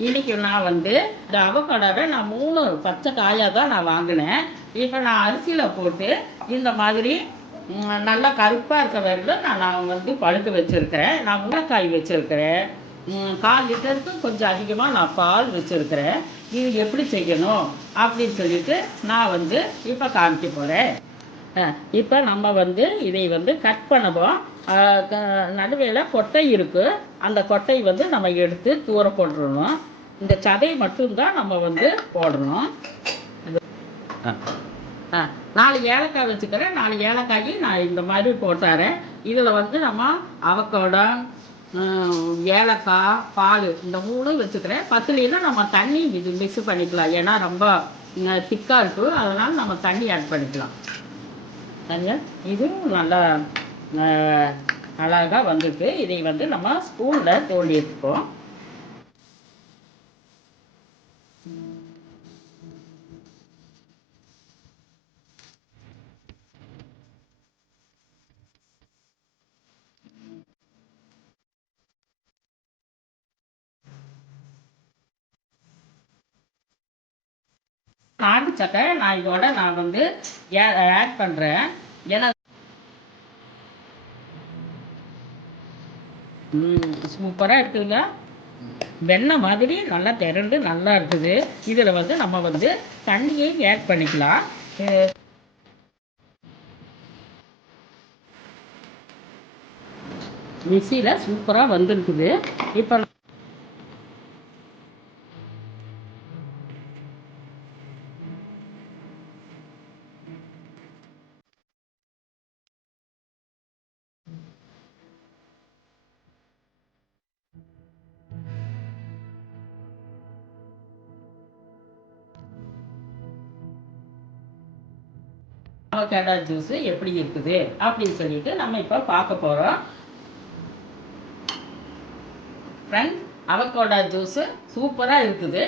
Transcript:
இன்றைக்கி நான் வந்து இந்த அவக்காடோவை நான் 3 பச்சை காயாக தான் நான் வாங்கினேன். இப்போ நான் அரிசியில் போட்டு இந்த மாதிரி நல்லா கருப்பாக இருக்க வரையிலும் நான் வந்து பழுக்க வச்சுருக்கிறேன். நான் முளைக்காய் வச்சுருக்கிறேன். 1/4 லிட்டருக்கு கொஞ்சம் அதிகமாக நான் பால் வச்சுருக்கிறேன். இது எப்படி செய்யணும் அப்படின்னு சொல்லிட்டு நான் வந்து இப்போ காமிக்க போகிறேன். இப்போ நம்ம வந்து இதை வந்து கட் பண்ணுவோம். நடுவில் கொட்டை இருக்குது. அந்த கொட்டை வந்து நம்ம எடுத்து தூர போட்டுடணும். இந்த சதை மட்டும்தான் நம்ம வந்து போடணும். 4 ஏலக்காய் வச்சுக்கிறேன். 4 ஏலக்காய் நான் இந்த மாதிரி போட்டுறேன். இதில் வந்து நம்ம அவக்கோடா, ஏலக்காய், பால் இந்த 3 வச்சுக்கிறேன். பத்துலினா நம்ம தண்ணி இது மிக்ஸ் பண்ணிக்கலாம். ஏன்னா ரொம்ப திக்காக இருக்கும். அதனால் நம்ம தண்ணி ஆட் பண்ணிக்கலாம். இதுவும் நல்லா அழகாக வந்துருக்கு. இதை வந்து நம்ம ஸ்பூனில் தோண்டி எடுத்துப்போம். நாட்டு சக்கரை நான் இதோட நான் வந்து ஆட் பண்ணுறேன். ஏன்னா சூப்பராக இருக்குதுங்க. வெண்ணெய் மாதிரி நல்லா திரண்டு நல்லா இருக்குது. இதில் வந்து நம்ம வந்து தண்ணியையும் ஆட் பண்ணிக்கலாம். மிக்சியில் சூப்பராக வந்துருக்குது. இப்போ அவகேடோ ஜூஸ் எப்படி இருக்குது அப்படின்னு சொல்லிட்டு நம்ம இப்போ பார்க்க போகிறோம். ஃப்ரெண்ட், அவகேடோ ஜூஸு சூப்பராக இருக்குது.